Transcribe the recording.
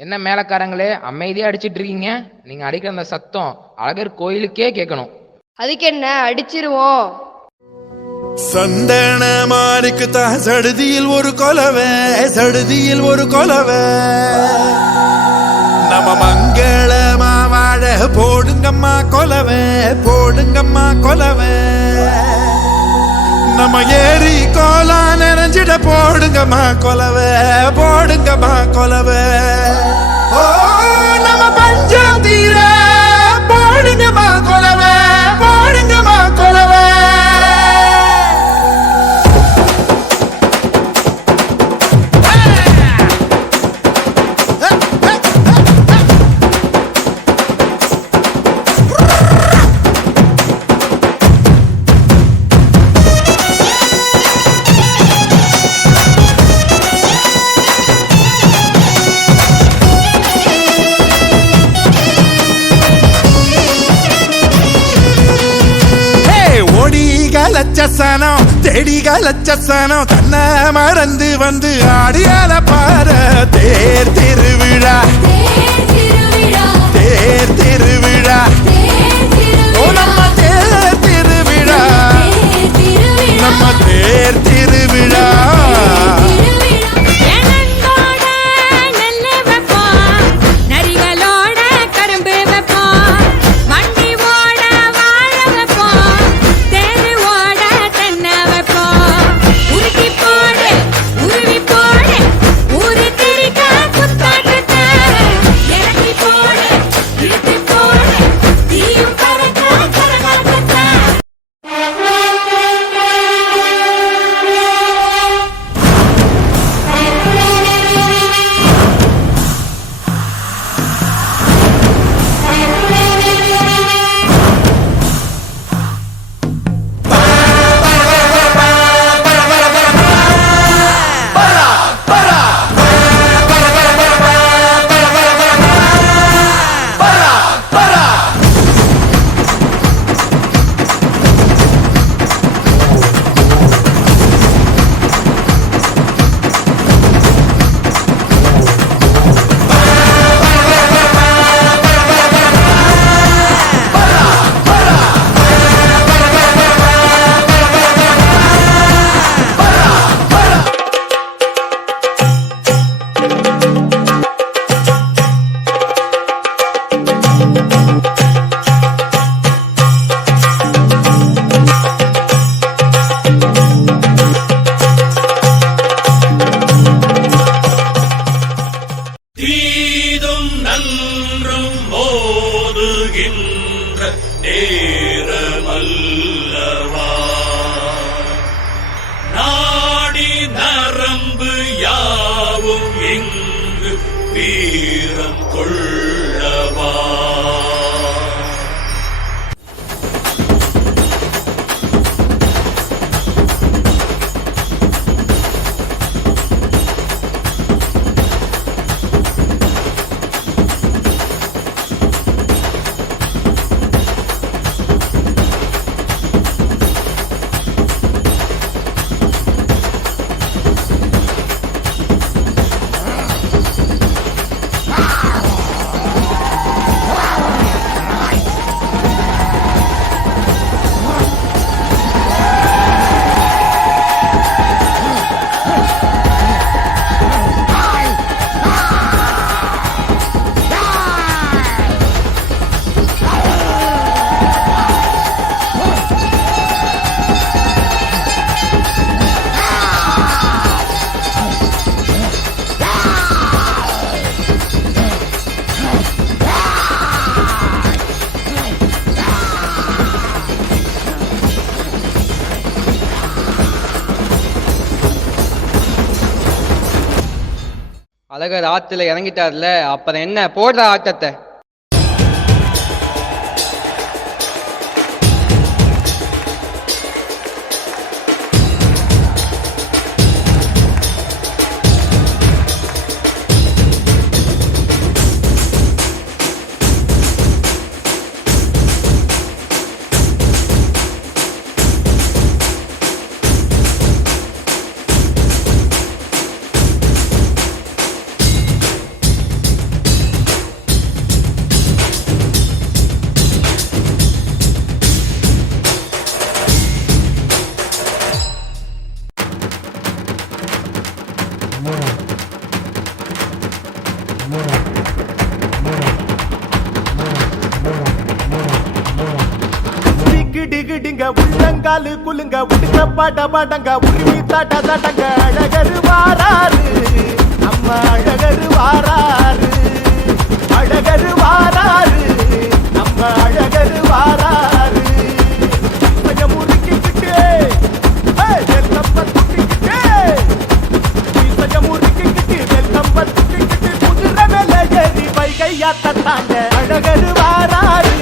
என்ன மேலக்காரங்களே அமைதியா அடிச்சிட்டு இருக்கீங்க? நீங்க அடிக்கிற அந்த சத்தம் அழகர் கோயிலுக்கே கேட்கணும். அதுக்கு என்ன, அடிச்சிருவோம். சந்தன மாறிக்குத்தா சடுதியில் ஒரு கொலவை, சடுதியில் ஒரு கொலவை. நம்ம மங்களமா வாழ போடுங்கம்மா கொலவை, போடுங்கம்மா கொலவை. நம்ம ஏரி கோலா நிறைஞ்சிட போடுங்கம்மா கொலவை, போடுங்கம்மா கொலவை. ஓ நம்ம பஞ்சம் தீர போடுங்கம்மா கொலவை, போடுங்கம்மா கொலவை. லட்சசனம் தேடிக லட்சசனம் தன்னை மறந்து வந்து ஆடியால பார. தேர் திருவிழா, தேர் திருவிழா, நம்ம தேர் திருவிழா, நம்ம தேர் திருவிழா. நாடி நரம்பு யாவும் இங்கு வீரம் கொள்ளவா. அழகர் ஆத்துல இறங்கிட்டார்ல, அப்புறம் என்ன போடுற ஆட்டத்தை. டிகிடிங்க உள்ளங்காலு குலுங்க உடுக்க பாட்ட பாட்டங்க உருவி தாட்ட தாட்டங்க அழகரு வாராரு நம்ம அழகரு வாராரு அழகரு வாராரு நம்ம அழகரு வாராரு கொஞ்சம் முறுக்கிக்கிட்டு வெல்கம் பத்துக்கிட்டு கொஞ்சம் முறுக்கிக்கிட்டு வெல்கம் பத்துக்கிட்டு குதிரை மேல ஏறி வைகையாத்தாங்க அழகரு வாராரு